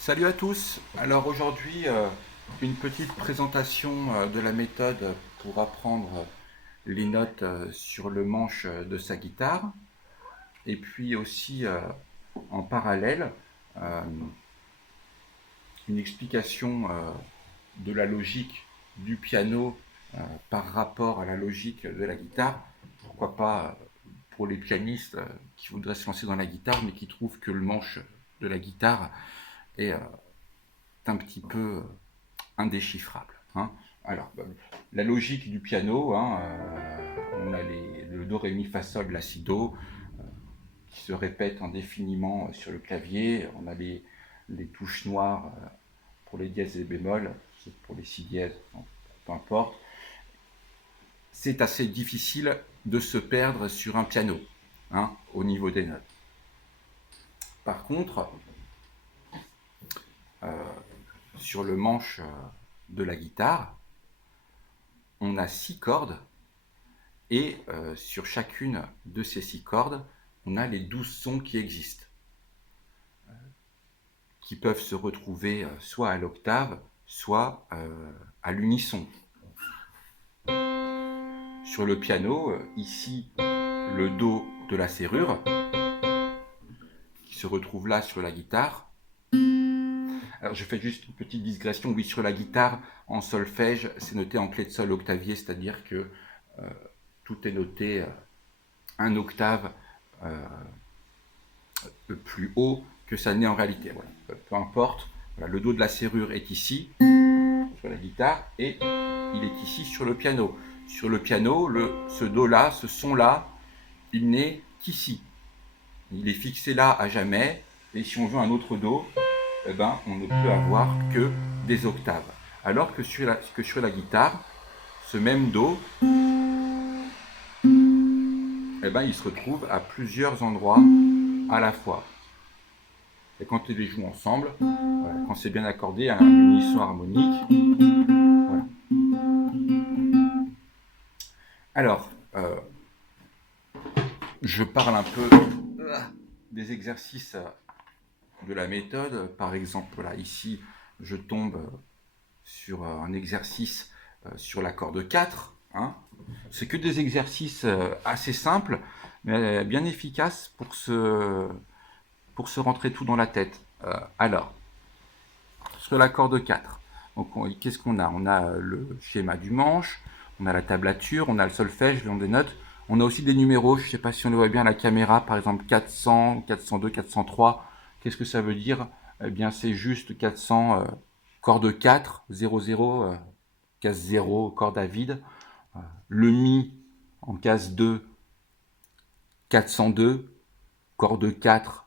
Salut à tous. Alors aujourd'hui, une petite présentation de la méthode pour apprendre les notes sur le manche de sa guitare. Et puis aussi en parallèle, euh, une explication de la logique du piano par rapport à la logique de la guitare. Pourquoi pas pour les pianistes qui voudraient se lancer dans la guitare mais qui trouvent que le manche de la guitare est un petit peu indéchiffrable. Hein. Alors, la logique du piano, on a le do, ré, mi, fa, sol, la, si, do, qui se répètent indéfiniment sur le clavier. On a les touches noires pour les dièses et les bémols, pour les si dièses, peu importe. C'est assez difficile de se perdre sur un piano, au niveau des notes. Par contre, sur le manche de la guitare, on a 6 cordes. Et sur chacune de ces 6 cordes, on a les 12 sons qui existent, qui peuvent se retrouver soit à l'octave, soit à l'unisson. Sur le piano, ici, le do de la serrure, qui se retrouve là sur la guitare. Alors je fais juste une petite digression, oui, sur la guitare, en solfège, c'est noté en clé de sol octavier, c'est-à-dire que tout est noté un octave plus haut que ça n'est en réalité. Voilà. Peu importe, voilà, le do de la serrure est ici, sur la guitare, et il est ici sur le piano. Sur le piano, ce do-là, ce son-là, il n'est qu'ici. Il est fixé là à jamais, et si on veut un autre do, eh ben, on ne peut avoir que des octaves. Alors que sur la guitare, ce même do, eh ben, il se retrouve à plusieurs endroits à la fois. Et quand ils les jouent ensemble, voilà, quand c'est bien accordé, un unisson harmonique. Voilà. Alors, je parle un peu des exercices de la méthode. Par exemple, voilà, ici, je tombe sur un exercice sur la corde 4. Hein. C'est que des exercices assez simples, mais bien efficaces pour se rentrer tout dans la tête. Alors, sur la corde 4, qu'est-ce qu'on a? On a le schéma du manche, on a la tablature, on a le solfège, le nom des notes. On a aussi des numéros, je ne sais pas si on le voit bien à la caméra, par exemple 400, 402, 403. Qu'est-ce que ça veut dire? Eh bien, c'est juste 400, corde 4, 00, case 0, corde à vide. Le mi en case 2, 402, corde 4,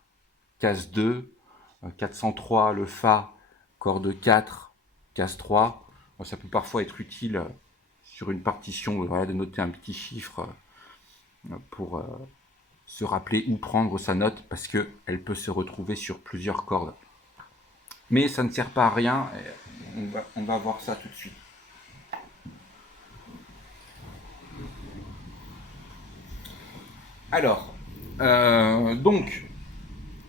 case 2, 403, le fa, corde 4, case 3. Ça peut parfois être utile sur une partition voilà, de noter un petit chiffre pour se rappeler où prendre sa note parce qu'elle peut se retrouver sur plusieurs cordes. Mais ça ne sert pas à rien, on va voir ça tout de suite. Alors, donc,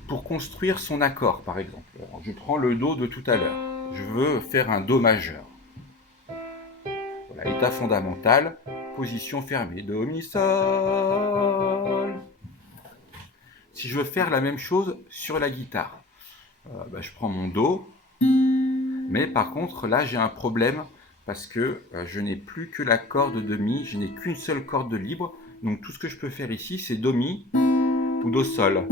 pour construire son accord, par exemple, je prends le do de tout à l'heure. Je veux faire un do majeur. Voilà, état fondamental, position fermée, do, mi, sol. Si je veux faire la même chose sur la guitare, je prends mon do, mais par contre là j'ai un problème parce que je n'ai plus que la corde de mi, je n'ai qu'une seule corde de libre, donc tout ce que je peux faire ici c'est do mi ou do sol,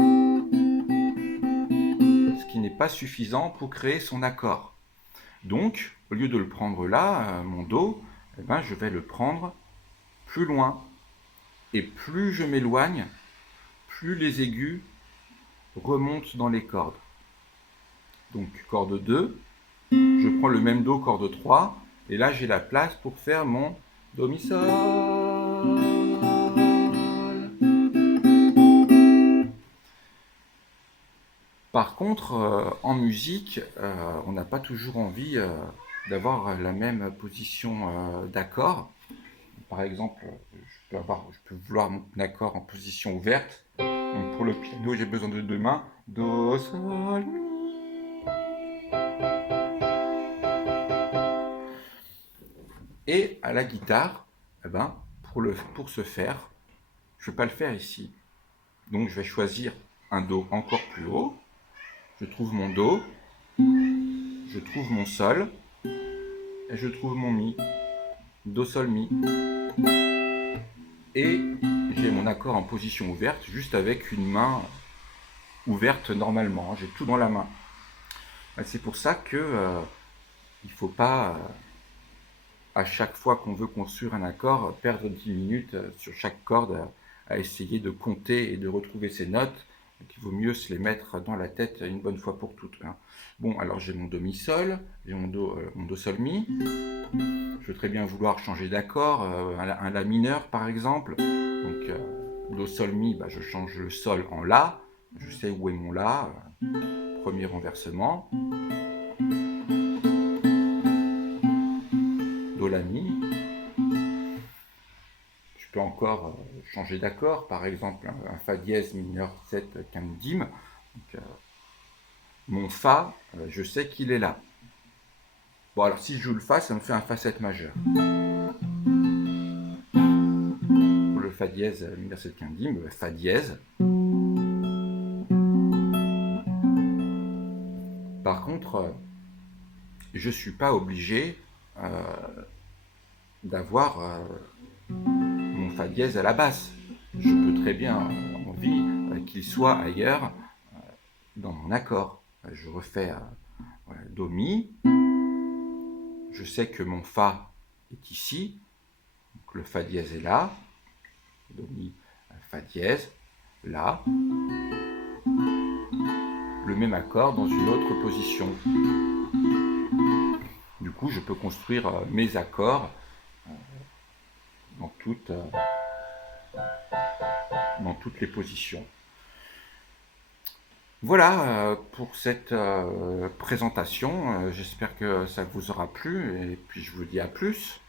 ce qui n'est pas suffisant pour créer son accord. Donc au lieu de le prendre là, mon do, je vais le prendre plus loin, et plus je m'éloigne, plus les aigus remontent dans les cordes. Donc corde 2, je prends le même do, corde 3, et là j'ai la place pour faire mon do, mi, sol. Par contre, en musique, on n'a pas toujours envie d'avoir la même position d'accord. Par exemple, je peux vouloir mon accord en position ouverte. Donc pour le piano, j'ai besoin de deux mains. Do, sol, mi. Et à la guitare, eh ben, pour ce faire, je ne vais pas le faire ici. Donc je vais choisir un Do encore plus haut. Je trouve mon Do, je trouve mon Sol, et je trouve mon Mi. Do, Sol, Mi. Et j'ai mon accord en position ouverte, juste avec une main ouverte normalement. J'ai tout dans la main. C'est pour ça que il ne faut pas, à chaque fois qu'on veut construire un accord, perdre 10 minutes sur chaque corde à essayer de compter et de retrouver ses notes. Donc, il vaut mieux se les mettre dans la tête une bonne fois pour toutes. Bon, alors j'ai mon Do, Mi, Sol, j'ai mon Do, Sol, Mi. Je veux très bien vouloir changer d'accord, un La mineur par exemple. Donc Do, Sol, Mi, je change le Sol en La. Je sais où est mon La. Premier renversement. Do, La, Mi. Je peux encore changer d'accord, par exemple un Fa dièse mineur 7 quinte dim. Donc, mon Fa, je sais qu'il est là. Bon, alors si je joue le Fa, ça me fait un Fa 7 majeur. Pour le Fa dièse mineur 7 quinte dim, Fa dièse. Par contre, je ne suis pas obligé d'avoir mon Fa dièse à la basse. Je peux très bien envie qu'il soit ailleurs dans mon accord. Je refais Do, Mi. Je sais que mon Fa est ici. Donc le Fa dièse est là. Do, Mi, Fa dièse, là. Le même accord dans une autre position. Du coup, je peux construire mes accords dans toutes les positions. Voilà pour cette présentation. J'espère que ça vous aura plu et puis je vous dis à plus.